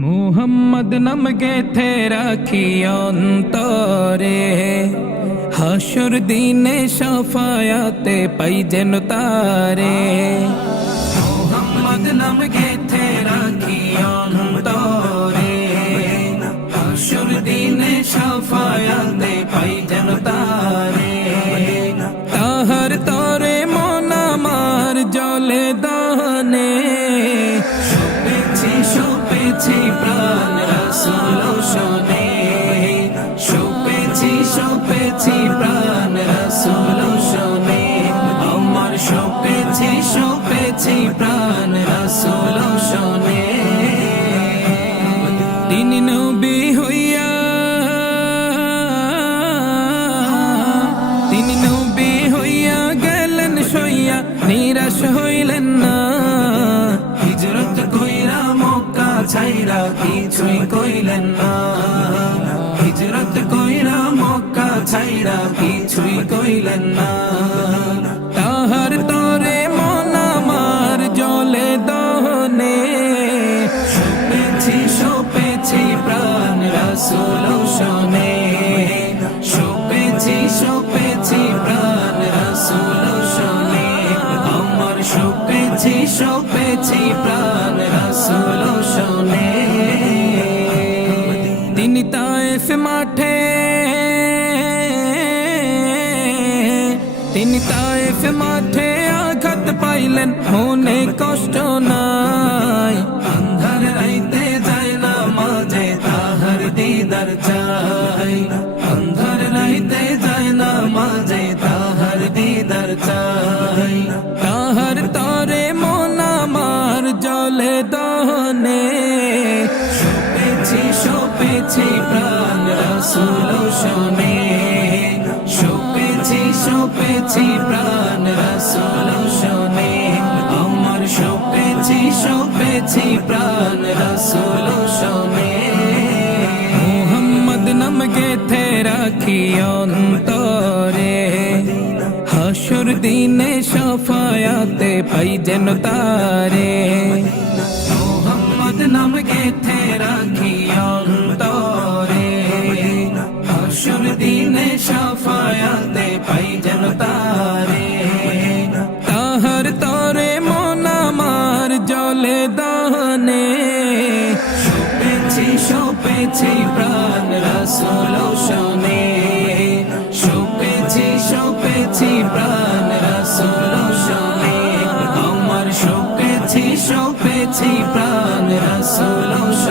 মুহাম্মদ নাম গেথে রাখি অন্তরে? হাসুর দিনে সাফায়াতে পাই যেন তারে। মুহাম্মদ নাম গেথে রাখি অন্তরে? হাসুর দিনে সাফায়াতে পাই যেন তারে। রসুল শোনে, শুপেছি শুপেছি, প্রাণ রসুল শোনে। আমার শুপেছি শুপেছি, প্রাণ রসুল শোনে। তিনি নবী ছাইরা কিছুই কইলেন না। হিজরত কইরা মক্কা ছাইরা কিছুই কইলেন না। তাহার তরে মন আমার জলে দহনে। সপেছি সপেছি প্রাণ রসুল শুপেছি প্রাণ রসুল শোনে। তিনি তাইফ মাঠে। তিনি তাইফ মাঠে আঘাত পাইলেন, মনে কষ্ট নাই। আন্ধার রাইতে যায় না মাঝে তাহার দিদার চাই শুপেছি প্রাণ রসুল শোনে। শুপেছি শুপেছি প্রাণ রসুল শোনে। আমার শুপেছি শুপেছি প্রাণ রসুল শোনে। মোহাম্মদ নাম গেথে রাখি অন্তরে। হাসুর দিনে সফায়াতে পাই যেন তারে। মোহাম্মদ নাম গেথে রাখি ময়দানে সপেছি সপেছি প্রাণ রাসুল শোনে। সপেছি সপেছি প্রাণ রাসুল শোনে। আমার সপেছি সপেছি প্রাণ রাসুল শোনে